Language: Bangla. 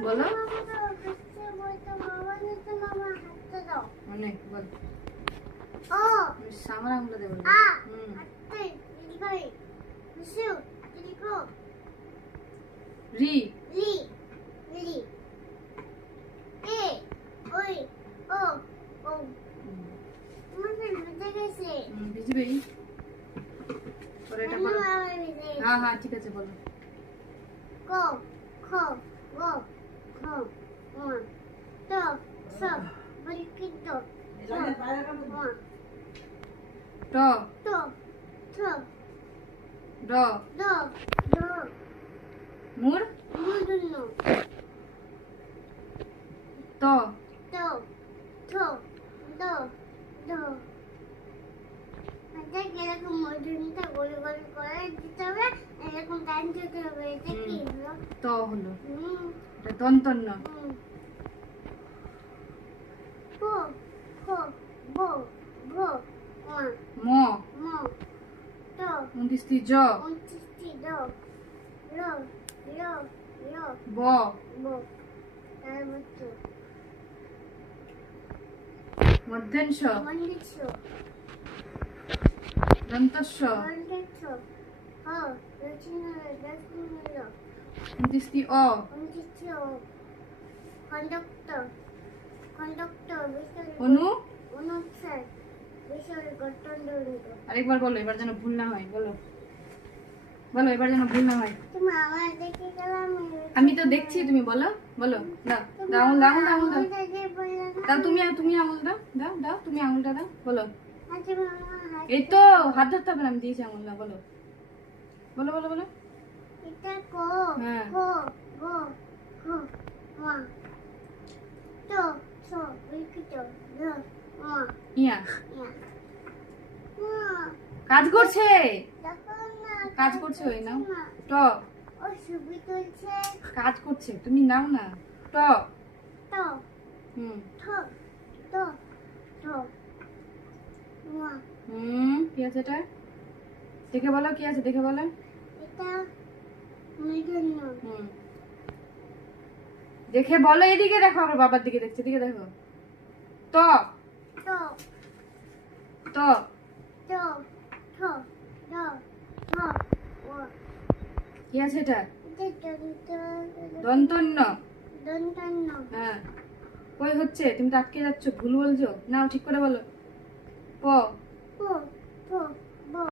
বলো অনেক বল সামনে আঙুলে দেবো রি 리 리 에 오이 오 오 무슨 무대겠지 ভিজবে পরে এটা বলো হ্যাঁ হ্যাঁ ঠিক আছে বলো 고고고고또서 브리키도 ট ড 또또또너 মুর 무슨노 ত 또또또너 আচ্ছা এরকম মধুরটা গোল গোল করে দিতে হবে এরকম টাইম দিতে হবে এটা কি হলো ত হলো এটা দন্তন্য খো খো বো বো ম ম তো 29 জ অন্তিষ্টি লো লো লো লো ব বো তারপর মধ্যাংশ মন্দির দন্তস্ব মন্দির 어 রচনা রচনা 29 অ মন্দির কন্ডাক্টর বিষয় অনু অনুচ্ছেদ বিষয় গঠন দলিত আরেকবার বলো এবার যেন ভুল না হয় বলো বলো এবার যেন ভুল না হয় তুমি আমার দেখে গেলাম আমি তো দেখছি তুমি বলো বলো দাও দাও দাও দাও দাও দাও তুমি আঙুল দাও দাও দাও তুমি আঙুলটা দাও বলো এই তো হাত ধরতে হবে না আমি দিয়েছি আঙুলটা বলো বলো বলো বলো এটা কো হ্যাঁ। কো গো খো মা তো সো বিকিটো লো মা ইয়া ইয়া কাজ করছে দেখো না কাজ করছে ওই নাও ট ও ছবি তুলছে কাজ করছে তুমি নাও না ট তো হুম তো তো তো মা কি আছে এটা দেখে বলো কি আছে দেখে বলো এটা মিডন্য হুম দেখে বলো এদিকে দেখো আমার বাবার দিকে দেখছে এদিকে দেখো ত তো ত তো তো তো তো ও কি আছে এটা এটা দন্তন্য দন্তন্য হ্যাঁ কই হচ্ছে তুমি তো আটকে যাচ্ছ ভুল বলছো নাও ঠিক করে বলো প পো পো